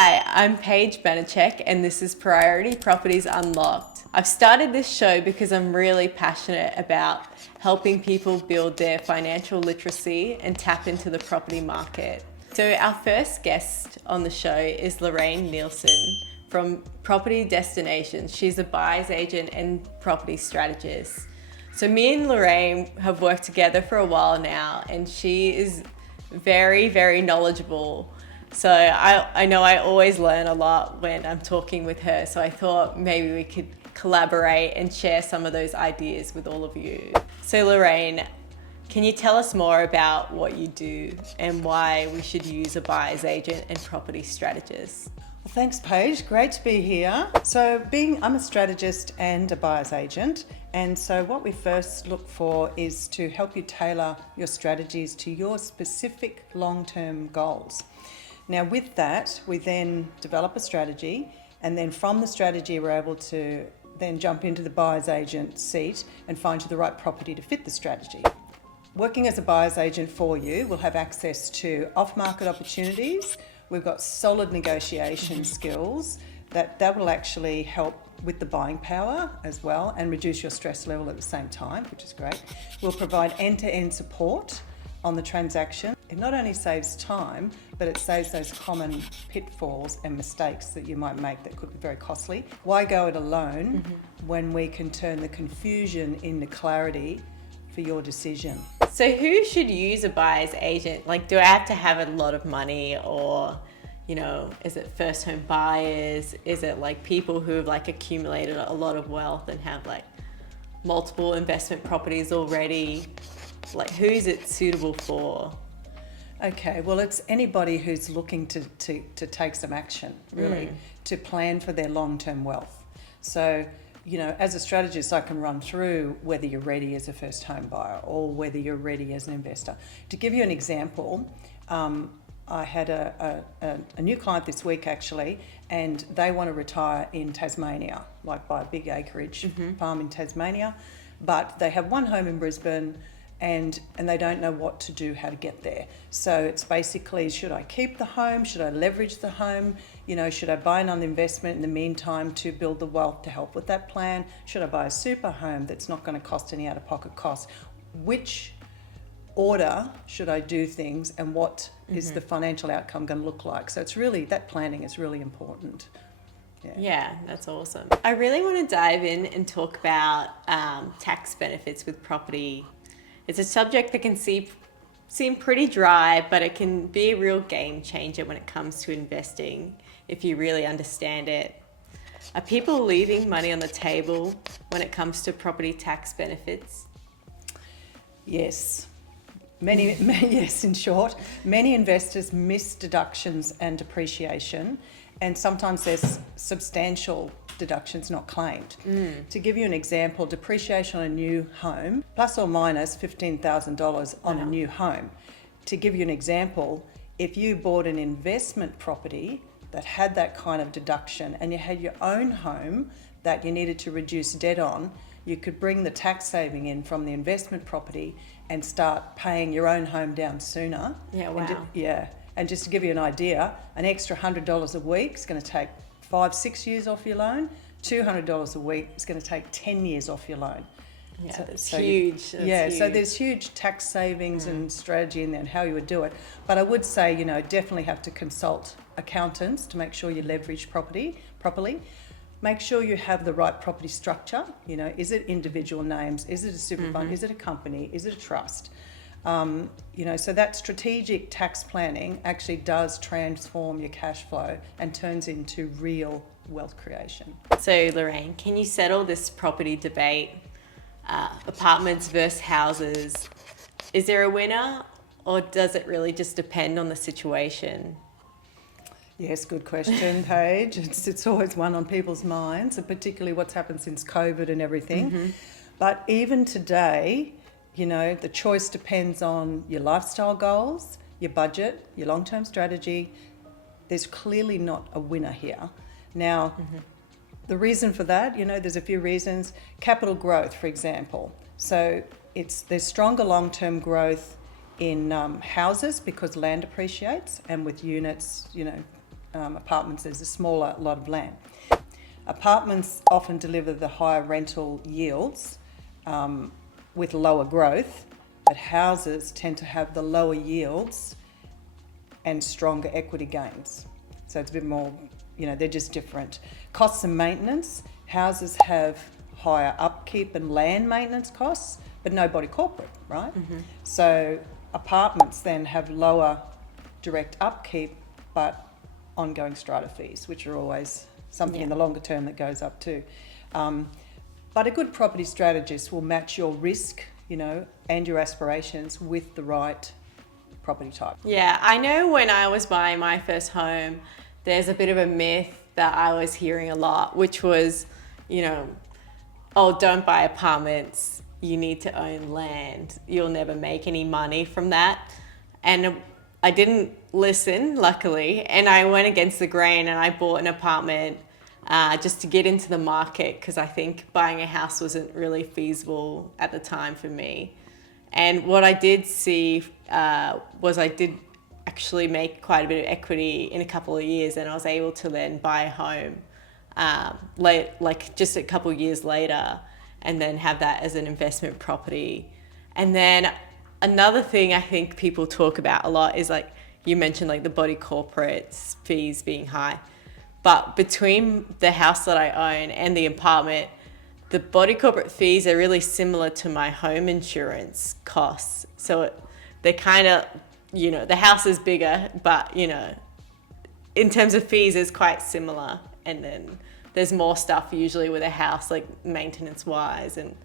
Hi, I'm Paige and this is Priority Properties Unlocked. I've started this show because I'm really passionate about helping people build their financial literacy and tap into the property market. So our first guest on the show is Lorraine Nielsen from Property Destinations. She's a buyer's agent and property strategist. So me and Lorraine have worked together for a while now, and she is very, very knowledgeable. So I know I always learn a lot when I'm talking with her. So I thought maybe we could collaborate and share some of those ideas with all of you. So Lorraine, can you tell us more about what you do and why we should use a buyer's agent and property strategist? Well, thanks, Paige. Great to be here. So I'm a strategist and a buyer's agent. And so what we first look for is to help you tailor your strategies to your specific long-term goals. Now with that, we then develop a strategy, and then from the strategy we're able to then jump into the buyer's agent seat and find you the right property to fit the strategy. Working as a buyer's agent for you, we'll have access to off-market opportunities. We've got solid negotiation skills that will actually help with the buying power as well and reduce your stress level at the same time, which is great. We'll provide end-to-end support on the transaction. It not only saves time, but it saves those common pitfalls and mistakes that you might make that could be very costly. Why go it alone when we can turn the confusion into clarity for your decision? So who should use a buyer's agent? Like, do I have to have a lot of money, or, you know, is it first home buyers? Is it like people who have like accumulated a lot of wealth and have like multiple investment properties already? Like, who is it suitable for? Okay, well, it's anybody who's looking to take some action, really, to plan for their long-term wealth. So, you know, as a strategist, I can run through whether you're ready as a first home buyer or whether you're ready as an investor. To give you an example, I had a new client this week actually, and they want to retire in Tasmania, like buy a big acreage farm in Tasmania, but they have one home in Brisbane, and they don't know what to do, how to get there. So it's basically, should I keep the home? Should I leverage the home? You know, should I buy another investment in the meantime to build the wealth to help with that plan? Should I buy a super home that's not going to cost any out-of-pocket costs? Which order should I do things, and what is the financial outcome going to look like? So it's really, that planning is really important. Yeah, that's awesome. I really want to dive in and talk about tax benefits with property. It's a subject that can seem pretty dry, but it can be a real game changer when it comes to investing if you really understand it. Are people leaving money on the table when it comes to property tax benefits? Yes. Yes, in short. Many investors miss deductions and depreciation, and sometimes there's substantial deductions not claimed. To give you an example, depreciation on a new home, plus or minus $15,000 on a new home. To give you an example, if you bought an investment property that had that kind of deduction and you had your own home that you needed to reduce debt on, you could bring the tax saving in from the investment property and start paying your own home down sooner. Yeah, wow. And just to give you an idea, an extra $100 a week is going to take 5-6 years off your loan. $200 a week is going to take 10 years off your loan. Yeah, that's huge. So there's huge tax savings and strategy in there and how you would do it. But I would say, you know, definitely have to consult accountants to make sure you leverage property properly. Make sure you have the right property structure. You know, is it individual names? Is it a super fund? Is it a company? Is it a trust? You know, so that strategic tax planning actually does transform your cash flow and turns into real wealth creation. So Lorraine, can you settle this property debate? Apartments versus houses. Is there a winner, or does it really just depend on the situation? Yes, good question, Paige. It's always one on people's minds, and particularly what's happened since COVID and everything. But even today, you know, the choice depends on your lifestyle goals, your budget, your long-term strategy. There's clearly not a winner here. Now, the reason for that, you know, there's a few reasons. Capital growth, for example. So there's stronger long-term growth in houses because land appreciates, and with units, you know, apartments, there's a smaller lot of land. Apartments often deliver the higher rental yields with lower growth, but houses tend to have the lower yields and stronger equity gains. So it's a bit more, they're just different. Costs and maintenance, houses have higher upkeep and land maintenance costs, but no body corporate, right? Mm-hmm. So apartments then have lower direct upkeep, but ongoing strata fees, which are always something in the longer term that goes up too. But a good property strategist will match your risk, and your aspirations with the right property type. Yeah, I know when I was buying my first home, there's a bit of a myth that I was hearing a lot, which was, don't buy apartments, you need to own land. You'll never make any money from that. And I didn't listen, luckily, and I went against the grain and I bought an apartment just to get into the market, because I think buying a house wasn't really feasible at the time for me. And what I did see was I did actually make quite a bit of equity in a couple of years, and I was able to then buy a home just a couple of years later, and then have that as an investment property. And then another thing I think people talk about a lot is, like you mentioned, like the body corporate fees being high. But between the house that I own and the apartment, the body corporate fees are really similar to my home insurance costs. So they're kind of, the house is bigger, but, in terms of fees, it's quite similar. And then there's more stuff usually with a house, like maintenance wise, and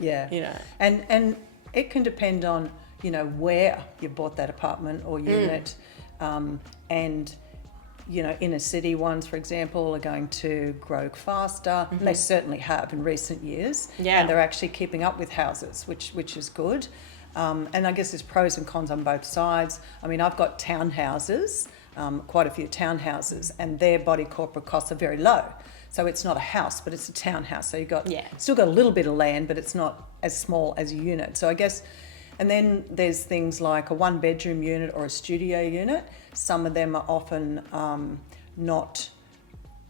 and it can depend on where you bought that apartment or unit, and inner city ones, for example, are going to grow faster. Mm-hmm. They certainly have in recent years, and they're actually keeping up with houses, which is good. And I guess there's pros and cons on both sides. I mean, I've got townhouses, quite a few townhouses, and their body corporate costs are very low. So it's not a house, but it's a townhouse. So you've got still got a little bit of land, but it's not as small as a unit. So I guess, and then there's things like a 1-bedroom unit or a studio unit. Some of them are often not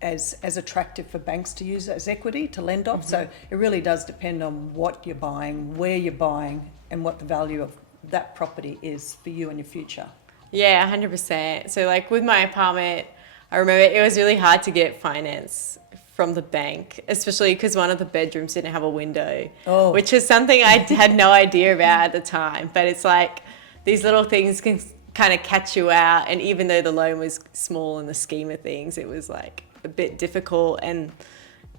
as attractive for banks to use as equity to lend off. Mm-hmm. So it really does depend on what you're buying, where you're buying, and what the value of that property is for you and your future. Yeah, 100%. So like with my apartment, I remember it was really hard to get finance from the bank, especially because one of the bedrooms didn't have a window, which is something I had no idea about at the time. But it's like these little things can kind of catch you out. And even though the loan was small in the scheme of things, it was like a bit difficult. And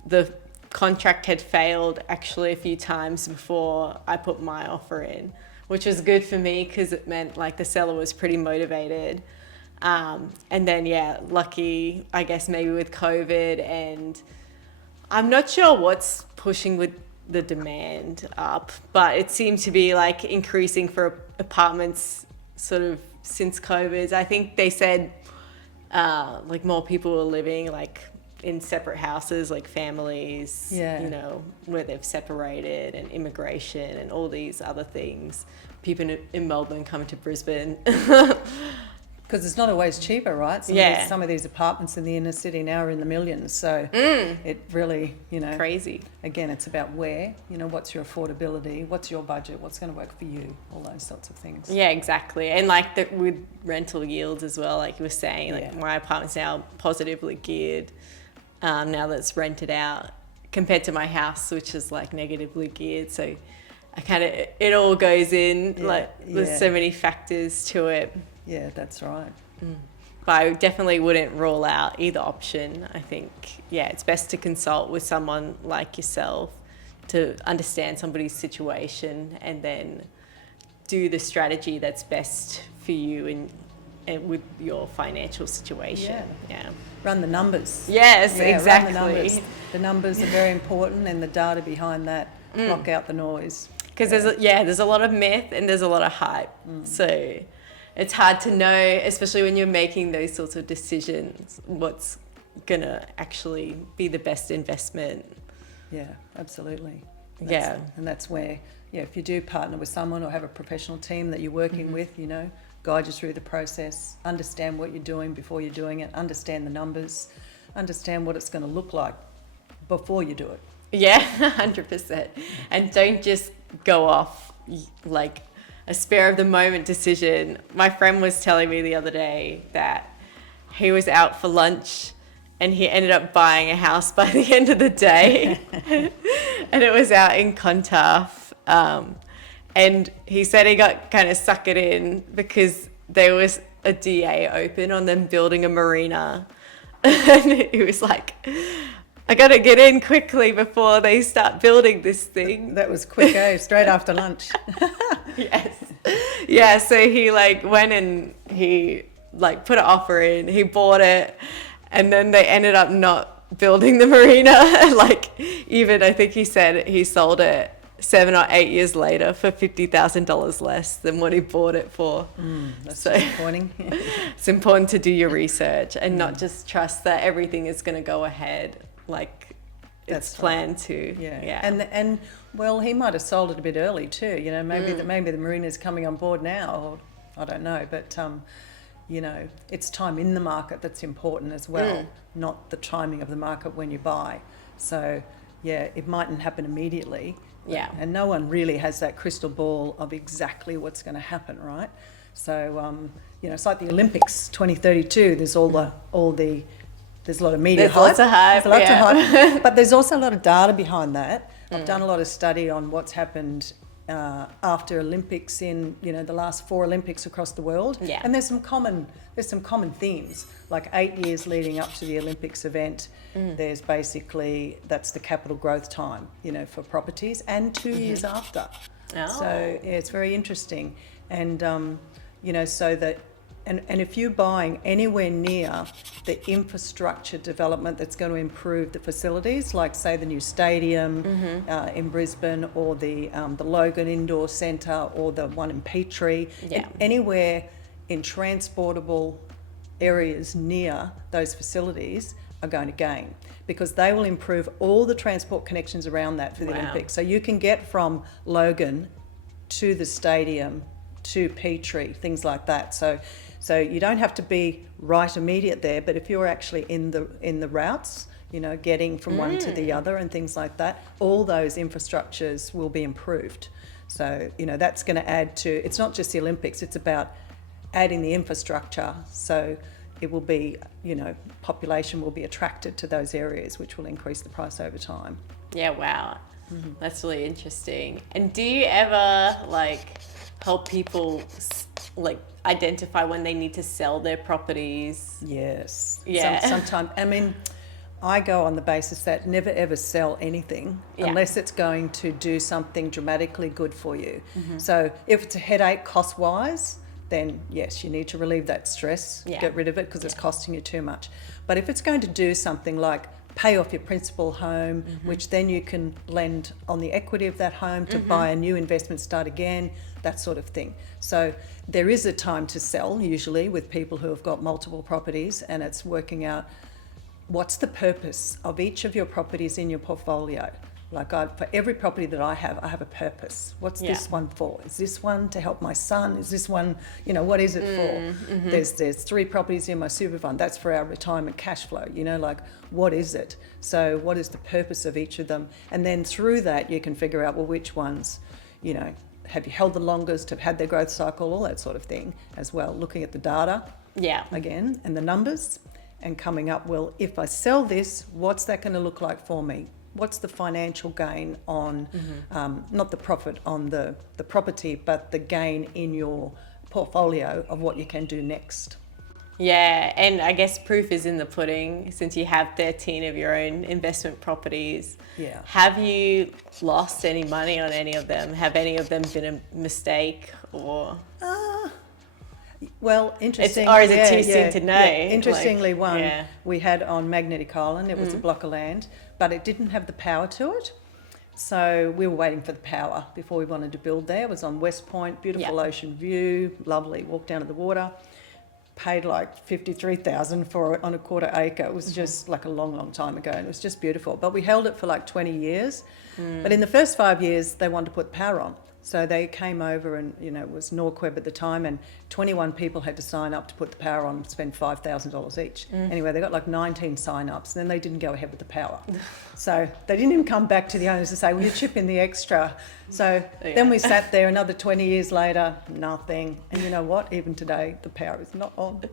the contract had failed actually a few times before I put my offer in, which was good for me because it meant like the seller was pretty motivated. And then, lucky, I guess, maybe with COVID, and I'm not sure what's pushing with the demand up, but it seems to be like increasing for apartments sort of since COVID. I think they said like more people are living like in separate houses, like families, where they've separated, and immigration and all these other things. People in Melbourne coming to Brisbane. Because it's not always cheaper, right? Some of these apartments in the inner city now are in the millions. So it really, crazy. Again, it's about where, what's your affordability, what's your budget, what's going to work for you, all those sorts of things. Yeah, exactly. And like with rental yields as well, like you were saying, like my apartment's now positively geared now that it's rented out, compared to my house, which is like negatively geared. So it all goes in, there's so many factors to it. Yeah, that's right. But I definitely wouldn't rule out either option. I think, it's best to consult with someone like yourself to understand somebody's situation and then do the strategy that's best for you and with your financial situation. Yeah. Run the numbers. Yes, exactly. Run the numbers. The numbers are very important, and the data behind that block out the noise. Because there's a lot of myth and there's a lot of hype. So it's hard to know, especially when you're making those sorts of decisions, what's going to actually be the best investment. Yeah, absolutely. And that's where, if you do partner with someone or have a professional team that you're working with, guide you through the process, understand what you're doing before you're doing it, understand the numbers, understand what it's going to look like before you do it. Yeah, 100%. And don't just go off like a spare of the moment decision. My friend was telling me the other day that he was out for lunch and he ended up buying a house by the end of the day. And it was out in Clontarf. And he said he got kind of suckered in because there was a DA open on them building a marina. And he was like, I got to get in quickly before they start building this thing. That was quick, straight after lunch. Yes. Yeah, so he like went and he like put an offer in, he bought it, and then they ended up not building the marina. Like, even I think he said he sold it 7 or 8 years later for $50,000 less than what he bought it for. That's so disappointing. It's important to do your research and not just trust that everything is going to go ahead like it's planned to. Yeah. And well, he might have sold it a bit early too. You know, maybe maybe the marina's coming on board now, or I don't know, but you know, it's time in the market that's important as well, not the timing of the market when you buy. So yeah, it mightn't happen immediately. Yeah. And no one really has that crystal ball of exactly what's going to happen, right? So you know, it's like the Olympics 2032. There's there's a lot of media hype. Lots of hype. There's lots of hype. But there's also a lot of data behind that. I've done a lot of study on what's happened after Olympics in, you know, the last 4 Olympics across the world. Yeah. And there's some common themes. Like 8 years leading up to the Olympics event, there's basically, that's the capital growth time, you know, for properties, and 2 years after. Oh. So yeah, it's very interesting. And you know, so that and if you're buying anywhere near the infrastructure development that's going to improve the facilities, like say the new stadium in Brisbane, or the Logan Indoor Centre, or the one in Petrie, anywhere in transportable areas near those facilities are going to gain, because they will improve all the transport connections around that for the Olympics. So you can get from Logan to the stadium to Petrie, things like that. So you don't have to be right immediate there, but if you're actually in the routes, you know, getting from one to the other and things like that, all those infrastructures will be improved. So, you know, that's going to add to, it's not just the Olympics, it's about adding the infrastructure. So it will be, you know, population will be attracted to those areas, which will increase the price over time. Yeah, wow. That's really interesting. And do you ever like help people like identify when they need to sell their properties? Yes. Yeah. Sometimes, I mean, I go on the basis that never ever sell anything unless it's going to do something dramatically good for you. So if it's a headache cost-wise, then yes, you need to relieve that stress, get rid of it because it's costing you too much. But if it's going to do something like pay off your principal home, which then you can lend on the equity of that home to buy a new investment, start again, that sort of thing. So there is a time to sell usually with people who have got multiple properties, and it's working out what's the purpose of each of your properties in your portfolio. Like for every property that I have a purpose. What's this one for? Is this one to help my son? Is this one, you know, what is it for? There's 3 properties in my super fund. That's for our retirement cash flow. You know, like what is it? So what is the purpose of each of them? And then through that you can figure out, well, which ones, you know, have you held the longest, have had their growth cycle, all that sort of thing as well. Looking at the data again and the numbers, and coming up, well, if I sell this, what's that going to look like for me? What's the financial gain on, not the profit on the property, but the gain in your portfolio of what you can do next? Yeah, and I guess proof is in the pudding, since you have 13 of your own investment properties. Yeah. Have you lost any money on any of them? Have any of them been a mistake, or? Well, interesting. Or is it too soon to know? Yeah. Interestingly, one we had on Magnetic Island. It was a block of land, but it didn't have the power to it. So we were waiting for the power before we wanted to build there. It was on West Point, beautiful ocean view, lovely. Walk down to the water. Paid like $53,000 for it on a quarter acre. It was just like a long, long time ago, and it was just beautiful. But we held it for like 20 years. But in the first 5 years, they wanted to put power on. So they came over and, it was Norqueb at the time, and 21 people had to sign up to put the power on and spend $5,000 each. Anyway, they got like 19 sign-ups, and then they didn't go ahead with the power. So they didn't even come back to the owners to say, will you chip in the extra? So then we sat there another 20 years later, nothing. And you know what? Even today, the power is not on.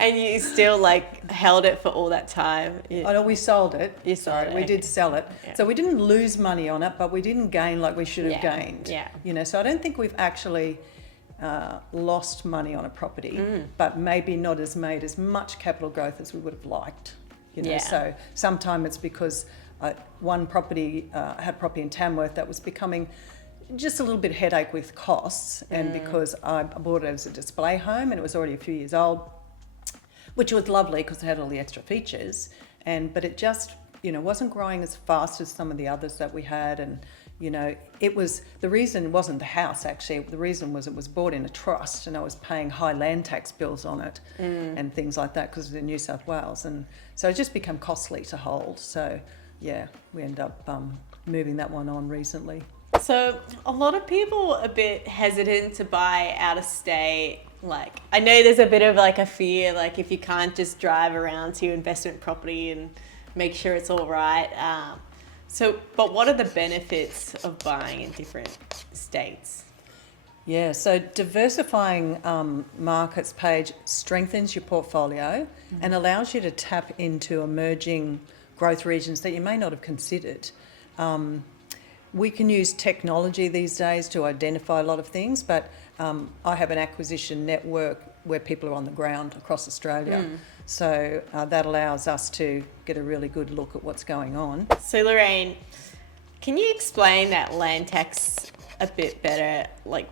And you still like held it for all that time? Oh, no, we sold it. You sold it. We did sell it. Yeah. So we didn't lose money on it, but we didn't gain like we should have gained. Yeah. So I don't think we've actually lost money on a property, but maybe not made as much capital growth as we would have liked. So sometimes it's because one property, I had property in Tamworth that was becoming just a little bit headache with costs, and because I bought it as a display home and it was already a few years old, which was lovely because it had all the extra features, but it just wasn't growing as fast as some of the others that we had. And it was, the reason wasn't the house actually, the reason was it was bought in a trust and I was paying high land tax bills on it and things like that because it was in New South Wales, and so it just became costly to hold. So yeah, we ended up moving that one on recently. So a lot of people are a bit hesitant to buy out of state. Like, I know there's a bit of like a fear, like if you can't just drive around to your investment property and make sure it's all right. But what are the benefits of buying in different states? Yeah, so diversifying markets, Paige, strengthens your portfolio and allows you to tap into emerging growth regions that you may not have considered. We can use technology these days to identify a lot of things, but I have an acquisition network where people are on the ground across Australia. So that allows us to get a really good look at what's going on. So Lorraine, can you explain that land tax a bit better? Like,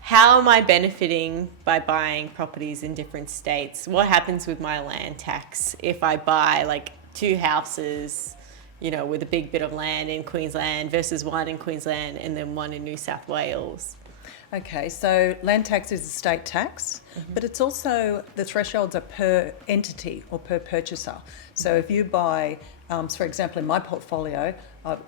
how am I benefiting by buying properties in different states? What happens with my land tax if I buy like 2 houses, with a big bit of land in Queensland versus one in Queensland and then one in New South Wales? Okay, so land tax is a state tax, but it's also, the thresholds are per entity or per purchaser. So if you buy, for example, in my portfolio,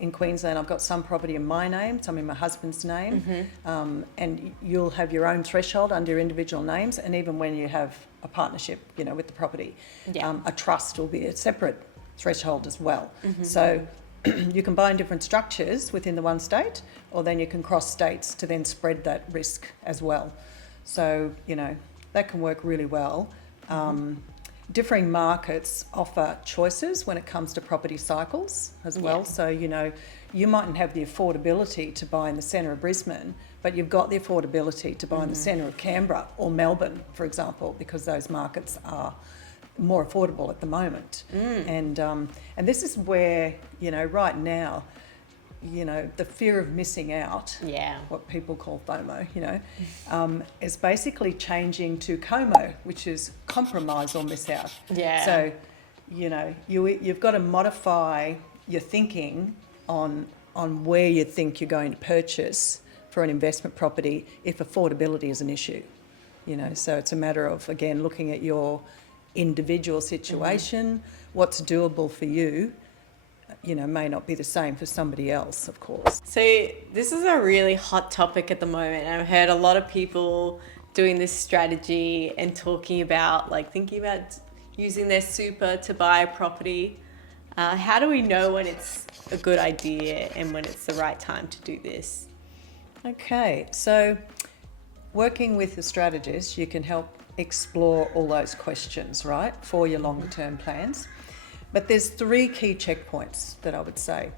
in Queensland, I've got some property in my name, some in my husband's name, and you'll have your own threshold under your individual names, and even when you have a partnership, with the property, a trust will be a separate threshold as well. So you can buy in different structures within the one state, or then you can cross states to then spread that risk as well. So, that can work really well. Differing markets offer choices when it comes to property cycles as well. So, you mightn't have the affordability to buy in the centre of Brisbane, but you've got the affordability to buy in the centre of Canberra or Melbourne, for example, because those markets are more affordable at the moment. And this is where, right now, the fear of missing out, what people call FOMO, is basically changing to COMO, which is compromise or miss out. So, you've got to modify your thinking on where you think you're going to purchase for an investment property if affordability is an issue. So it's a matter of, again, looking at your individual situation, what's doable for you, may not be the same for somebody else, of course. So this is a really hot topic at the moment. I've heard a lot of people doing this strategy and talking about, thinking about using their super to buy a property. How do we know when it's a good idea and when it's the right time to do this? Okay, so working with the strategist, you can help explore all those questions, right, for your longer term plans. But there's 3 key checkpoints that I would say.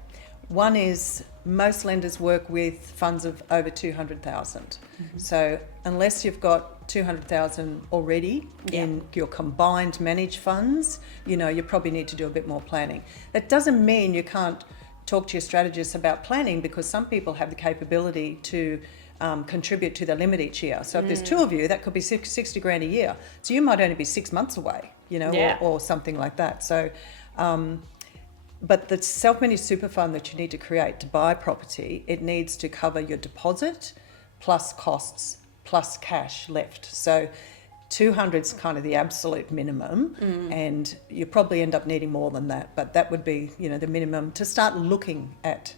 One is most lenders work with funds of over 200,000. So unless you've got 200,000 already in your combined managed funds, you probably need to do a bit more planning. That doesn't mean you can't talk to your strategist about planning, because some people have the capability to contribute to the limit each year. So if there's 2 of you, that could be 60 grand a year. So you might only be 6 months away, or something like that. So, but the self-managed super fund that you need to create to buy property, it needs to cover your deposit plus costs plus cash left. So 200 is kind of the absolute minimum, and you probably end up needing more than that, but that would be, the minimum to start looking at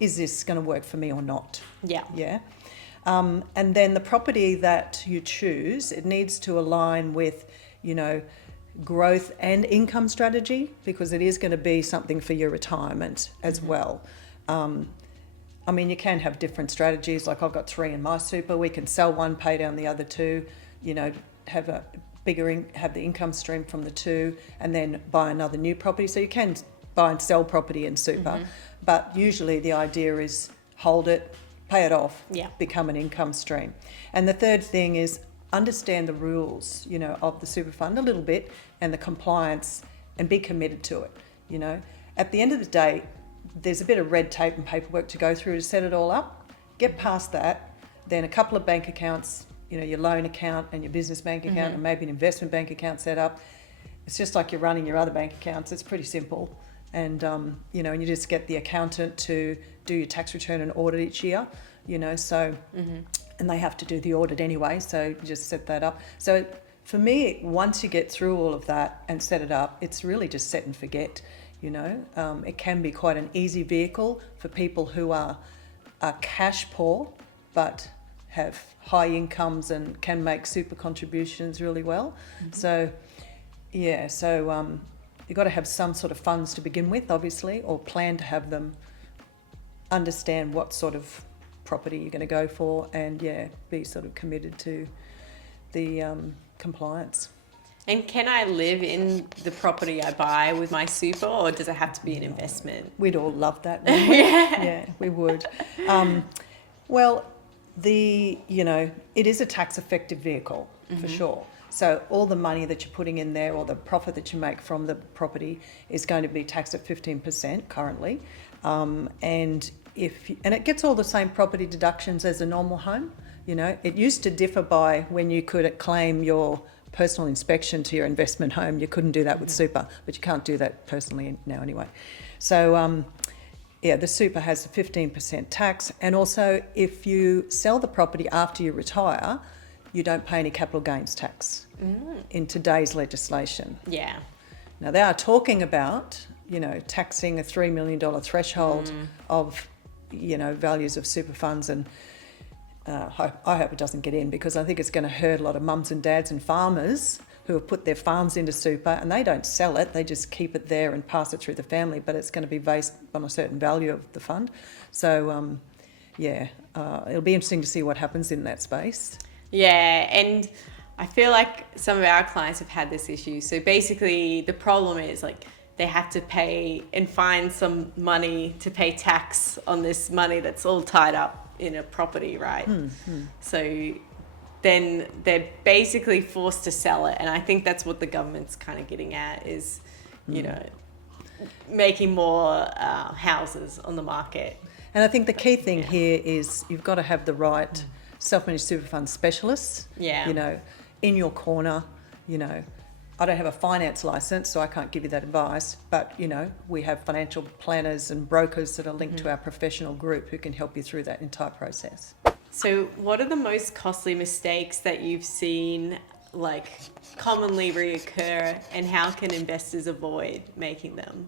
is this going to work for me or not? Yeah. Yeah. And then the property that you choose, it needs to align with, growth and income strategy, because it is going to be something for your retirement as well. You can have different strategies. Like I've got 3 in my super. We can sell one, pay down the other 2, have a have the income stream from the 2, and then buy another new property. So you can buy and sell property in super, but usually the idea is hold it, pay it off, become an income stream. And the third thing is understand the rules, of the super fund a little bit, and the compliance, and be committed to it. At the end of the day, there's a bit of red tape and paperwork to go through to set it all up. Get past that, then a couple of bank accounts, your loan account and your business bank account, and maybe an investment bank account set up. It's just like you're running your other bank accounts. It's pretty simple. And, and you just get the accountant to do your tax return and audit each year, and they have to do the audit anyway, so you just set that up. So for me, once you get through all of that and set it up, it's really just set and forget, It can be quite an easy vehicle for people who are cash poor, but have high incomes and can make super contributions really well. So you've got to have some sort of funds to begin with, obviously, or plan to have them, understand what sort of property you're going to go for, and be sort of committed to the compliance. And can I live in the property I buy with my super, or does it have to be an investment? We'd all love that, wouldn't we? Yeah, we would. It is a tax effective vehicle for sure. So all the money that you're putting in there, or the profit that you make from the property, is going to be taxed at 15% currently, and it gets all the same property deductions as a normal home. It used to differ by when you could claim your personal inspection to your investment home. You couldn't do that with super, but you can't do that personally now anyway. So the super has a 15% tax, and also if you sell the property after you retire, you don't pay any capital gains tax in today's legislation. Yeah. Now they are talking about, taxing a $3 million threshold of, values of super funds, and I hope it doesn't get in, because I think it's going to hurt a lot of mums and dads and farmers who have put their farms into super, and they don't sell it, they just keep it there and pass it through the family, but it's going to be based on a certain value of the fund. So, it'll be interesting to see what happens in that space. Yeah, and I feel like some of our clients have had this issue. So basically the problem is they have to pay and find some money to pay tax on this money that's all tied up in a property, right? So then they're basically forced to sell it. And I think that's what the government's kind of getting at is, making more houses on the market. And I think the key thing here is you've got to have the right self-managed super fund specialists, in your corner. I don't have a finance license, so I can't give you that advice, but we have financial planners and brokers that are linked to our professional group who can help you through that entire process. So what are the most costly mistakes that you've seen commonly reoccur, and how can investors avoid making them?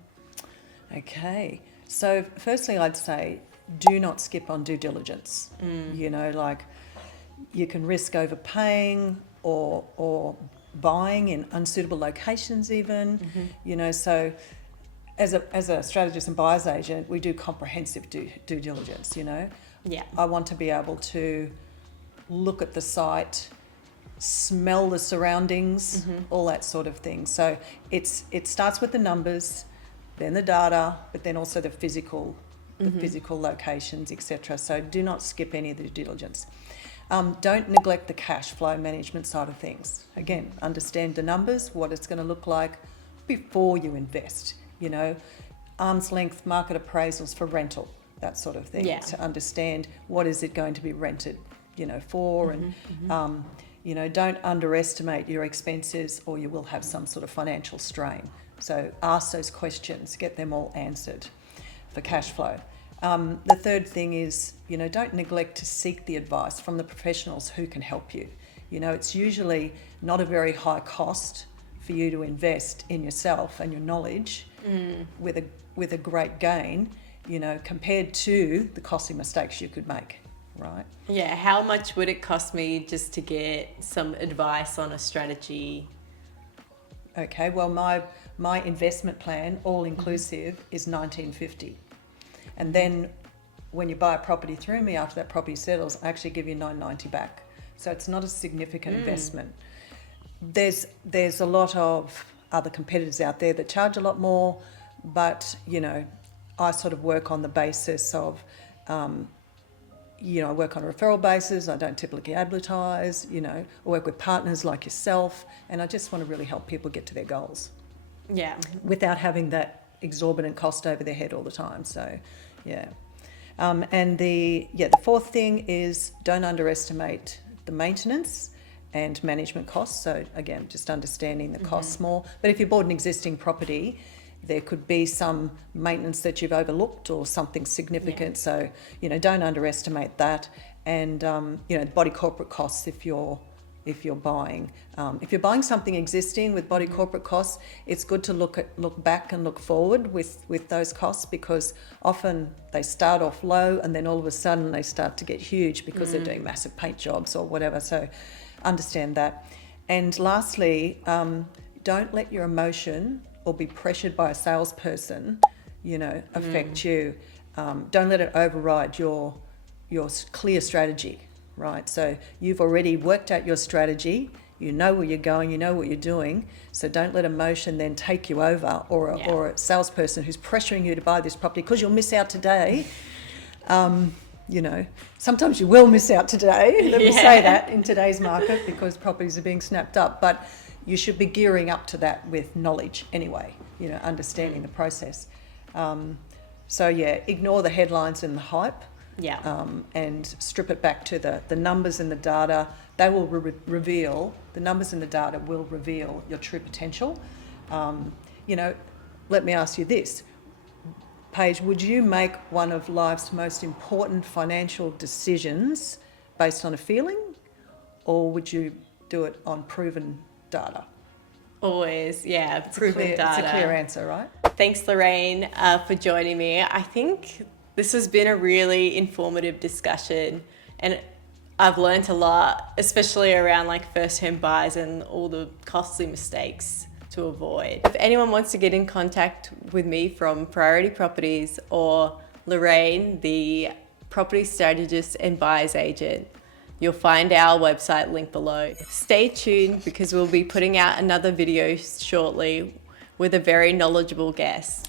Okay, so firstly I'd say do not skip on due diligence. You can risk overpaying or buying in unsuitable locations even, so as a strategist and buyer's agent, we do comprehensive due diligence, I want to be able to look at the site, smell the surroundings, all that sort of thing. So it starts with the numbers, then the data, but then also the physical locations, etc. So do not skip any of the due diligence. Don't neglect the cash flow management side of things. Again, understand the numbers, what it's going to look like before you invest. Arm's length market appraisals for rental, that sort of thing, to understand what is it going to be rented, for, and don't underestimate your expenses, or you will have some sort of financial strain. So ask those questions, get them all answered for cash flow. The third thing is, don't neglect to seek the advice from the professionals who can help you. It's usually not a very high cost for you to invest in yourself and your knowledge with a great gain. compared to the costly mistakes you could make, right? Yeah, how much would it cost me just to get some advice on a strategy? Okay, well, my investment plan, all inclusive, is $19.50. And then when you buy a property through me, after that property settles, I actually give you $9.90 back. So it's not a significant investment. There's a lot of other competitors out there that charge a lot more, but I sort of work on the basis of I work on a referral basis. I don't typically advertise. I work with partners like yourself, and I just want to really help people get to their goals. Yeah. Without having that exorbitant cost over their head all the time. So, yeah. And the fourth thing is, don't underestimate the maintenance and management costs. So again, just understanding the costs more. But if you bought an existing property, there could be some maintenance that you've overlooked or something significant. So, don't underestimate that. And, body corporate costs if you're buying. If you're buying something existing with body corporate costs, it's good to look back and look forward with those costs, because often they start off low and then all of a sudden they start to get huge because they're doing massive paint jobs or whatever. So understand that. And lastly, don't let your emotion or be pressured by a salesperson, affect you. Don't let it override your clear strategy, right? So you've already worked out your strategy, you know where you're going, you know what you're doing. So don't let emotion then take you over, or a salesperson who's pressuring you to buy this property because you'll miss out today. Sometimes you will miss out today. Let me say that in today's market, because properties are being snapped up. But you should be gearing up to that with knowledge anyway, understanding the process. Ignore the headlines and the hype. And strip it back to the numbers and the data. They will reveal, the numbers and the data will reveal your true potential. Let me ask you this. Paige, would you make one of life's most important financial decisions based on a feeling, or would you do it on proven data? Always, proven data. It's a clear answer, right? Thanks, Lorraine, for joining me. I think this has been a really informative discussion, and I've learned a lot, especially around first home buyers and all the costly mistakes to avoid. If anyone wants to get in contact with me from Priority Properties or Lorraine, the property strategist and buyer's agent, you'll find our website linked below. Stay tuned, because we'll be putting out another video shortly with a very knowledgeable guest.